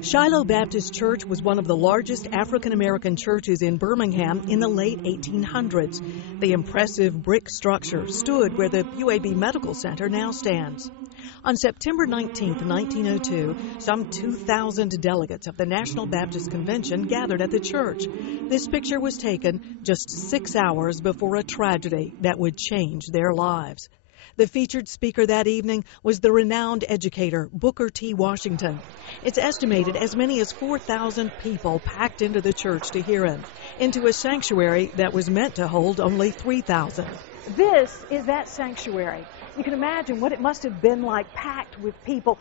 Shiloh Baptist Church was one of the largest African-American churches in Birmingham in the late 1800s. The impressive brick structure stood where the UAB Medical Center now stands. On September 19, 1902, some 2,000 delegates of the National Baptist Convention gathered at the church. This picture was taken just 6 hours before a tragedy that would change their lives. The featured speaker that evening was the renowned educator, Booker T. Washington. It's estimated as many as 4,000 people packed into the church to hear him, into a sanctuary that was meant to hold only 3,000. This is that sanctuary. You can imagine what it must have been like, packed with people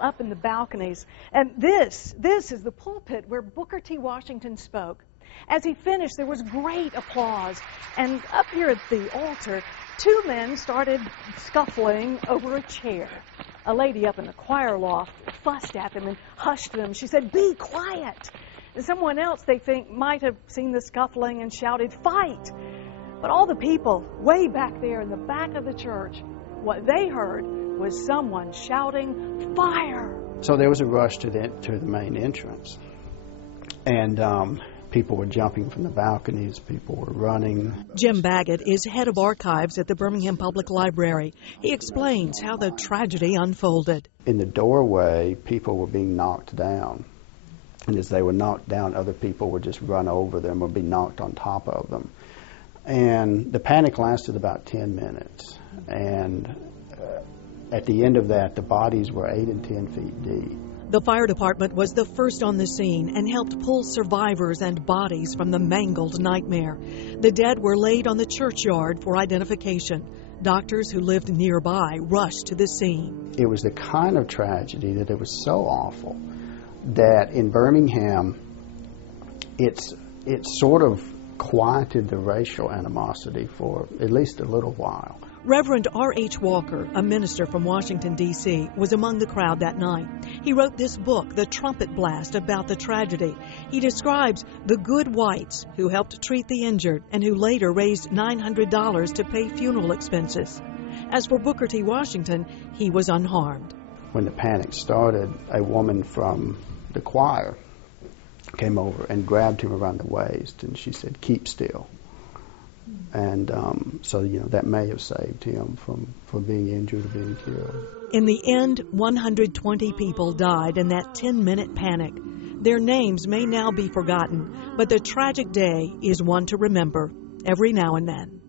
up in the balconies. And this is the pulpit where Booker T. Washington spoke. As he finished, there was great applause. And up here at the altar, two men started scuffling over a chair. A lady up in the choir loft fussed at them and hushed them. She said, "Be quiet." And someone else, they think, might have seen the scuffling and shouted, "Fight." But all the people way back there in the back of the church, what they heard was someone shouting, "Fire!" So there was a rush to the main entrance. And people were jumping from the balconies, people were running. Jim Baggett is head of archives at the Birmingham Public Library. He explains how the tragedy unfolded. In the doorway, people were being knocked down. And as they were knocked down, other people would just run over them or be knocked on top of them. And the panic lasted about 10 minutes. And at the end of that, the bodies were 8 and 10 feet deep. The fire department was the first on the scene and helped pull survivors and bodies from the mangled nightmare. The dead were laid on the churchyard for identification. Doctors who lived nearby rushed to the scene. It was the kind of tragedy that it was so awful that in Birmingham, it sort of quieted the racial animosity for at least a little while. Reverend R.H. Walker, a minister from Washington, D.C., was among the crowd that night. He wrote this book, The Trumpet Blast, about the tragedy. He describes the good whites who helped treat the injured and who later raised $900 to pay funeral expenses. As for Booker T. Washington, he was unharmed. When the panic started, a woman from the choir came over and grabbed him around the waist, and she said, "Keep still." And so, that may have saved him from being injured or being killed. In the end, 120 people died in that 10-minute panic. Their names may now be forgotten, but the tragic day is one to remember every now and then.